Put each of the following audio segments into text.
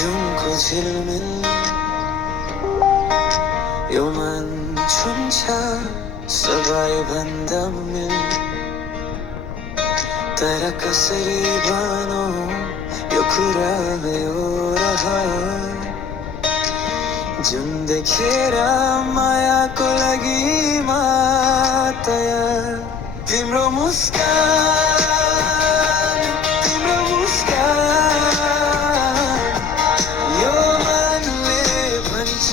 जुनको झिलमिल यो मन छुन्छ सबैभन्दा मिल तर कसरी भनौँ यो कुरा यो रहर जुन देखेर मायाको लागि तयार तिम्रो मुस्कान तिम्रो मुस्कान यो मनले भन्छ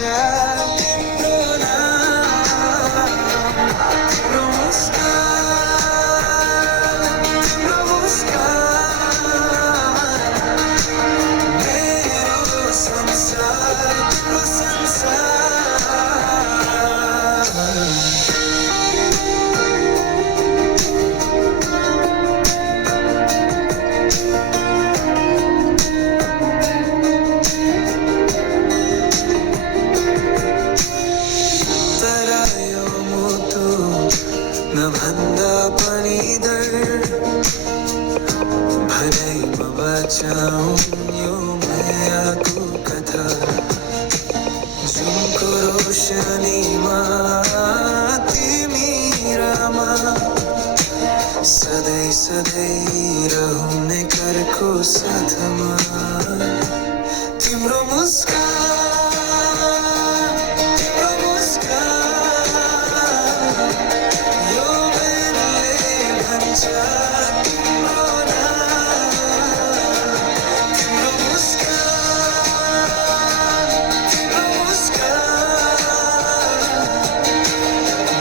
तिम्रो नाम तिम्रो मुस्कान तिम्रो मुस्कान मेरो संसार तिम्रो संसार नभन्दा पनि डर भनाइमा बचाऊ यो मायाको कथा जुनको रोशनीमा तिमी रामा सधैँ सधैँ रहने करको साथमा तिम्रो मुस्कान तिम्रो मुस्कान यो मनले भन्छ तिम्रो नाम तिम्रो मुस्कान तिम्रो मुस्कान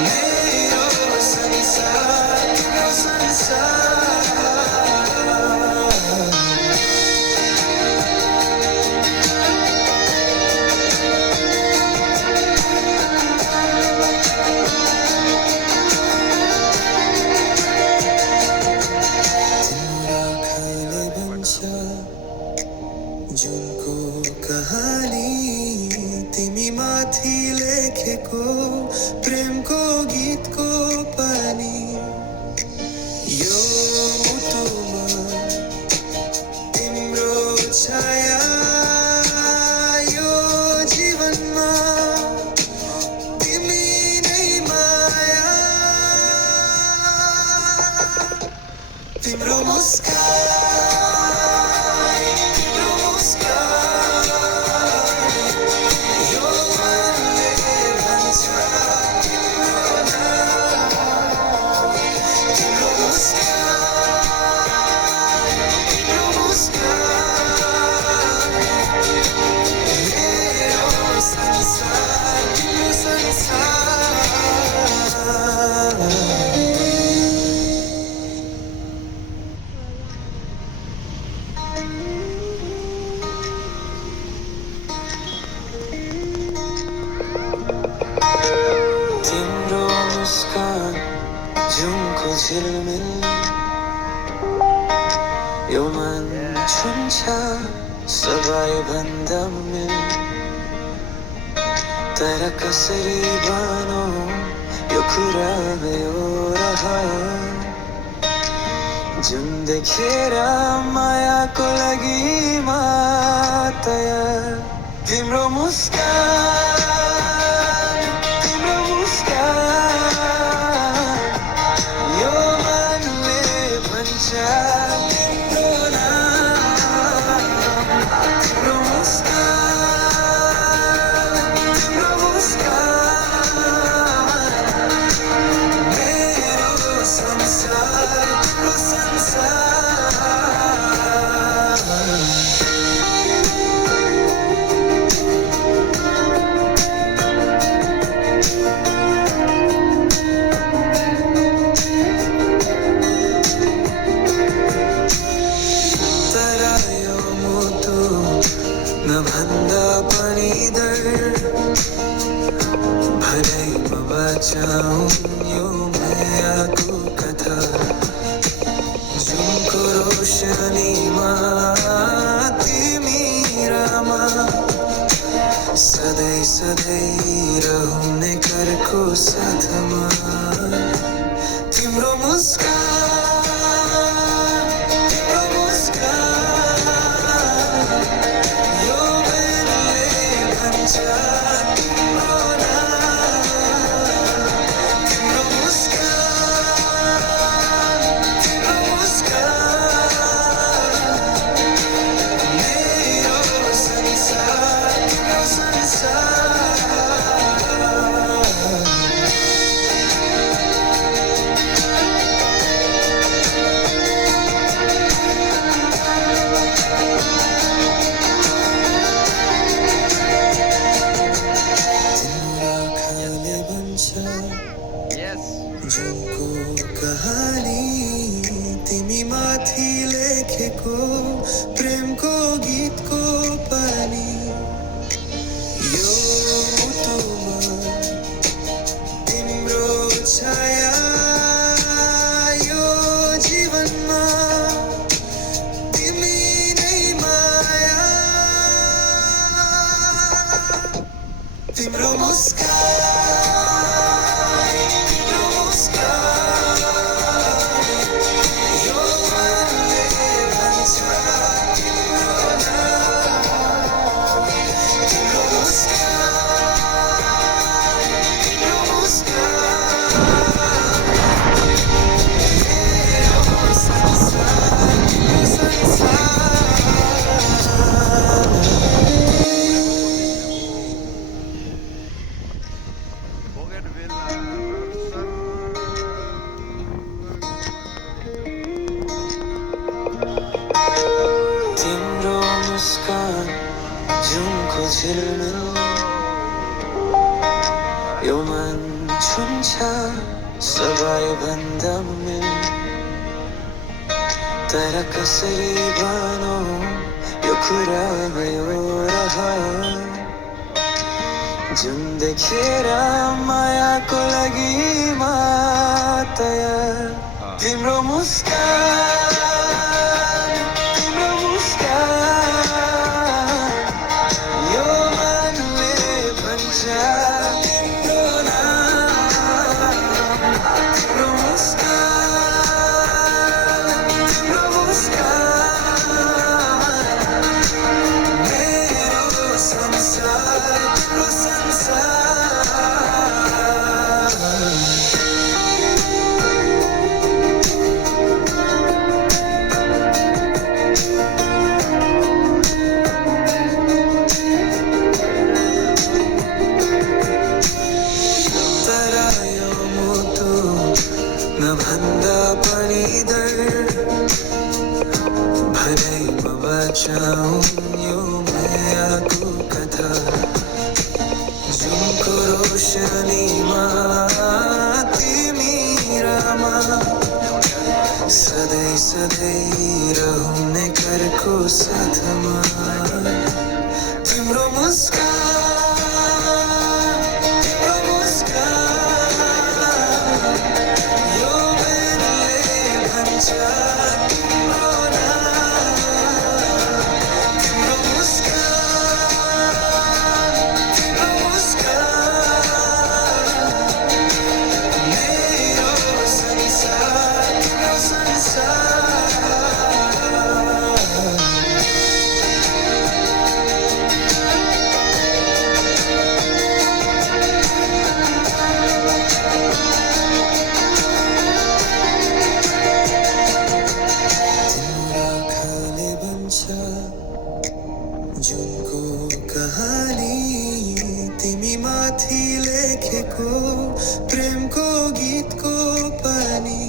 मेरो संसार तिम्रो संसार जुनको कहानी तिमी माथि लेखेको प्रेमको गीतको पानी यो मुटुमा तिम्रो छाया यो जीवनमा तिमी नै माया तिम्रो मुस्कान तिम्रो मुस्कान जुनको झिलमिल यो मन छुन्छ सबैभन्दा मिल तर कसरी भनौँ यो कुरा यो रहर जुन देखेर मायाको लागि तयार तिम्रो मुस्कान तिम्रो मुस्कान यो मनले भन्छ तिम्रो नाम तिम्रो मुस्कान तिम्रो मुस्कान मेरो संसार तिम्रो संसार नभन्दा पनि डर भनाइमा बचाऊ यो मायाको कथा जुनको रोशनीमा तिमी रामा सधैँ सधैँ रहने करको साथमा तिम्रो मुस्कान तिम्रो मुस्कान यो तिम्रो मुस्कान, तिम्रो मुस्कान, यो मनले भन्छ तिम्रो नाम। तिम्रो मुस्कान, तिम्रो मुस्कान, मेरो संसार, तिम्रो संसार। तिम्रो मुस्कान जुनको झिलमिल यो मन छुन्छ सबैभन्दा मिल। तर कसरी भनौँ यो कुरा भयो रहर, जुन देखेर मायाको लागि तयार। तिम्रो मुस्कान, तिम्रो मुस्कान, यो मनले भन्छ तिम्रो नाम। तिम्रो मुस्कान, तिम्रो मुस्कान, मेरो संसार, तिम्रो संसार। तर यो मुटु नभन्दा पनि डर, भनाइमा बचाउँ यो मायाको कथा। जुनको रोशनीमा तिमी रमा, सधैँ सधैँ रहने घरको साथमा। तिम्रो मुस्कान, तिम्रो मुस्कान, यो मनले भन्छ तिम्रो नाम। तिम्रो मुस्कान, तिम्रो मुस्कान, मेरो संसार, तिम्रो संसार। तिम्रो आँखाले भन्छ जुनको कहानी, तिमी माथि लेखेको प्रेमको गीतको पानी।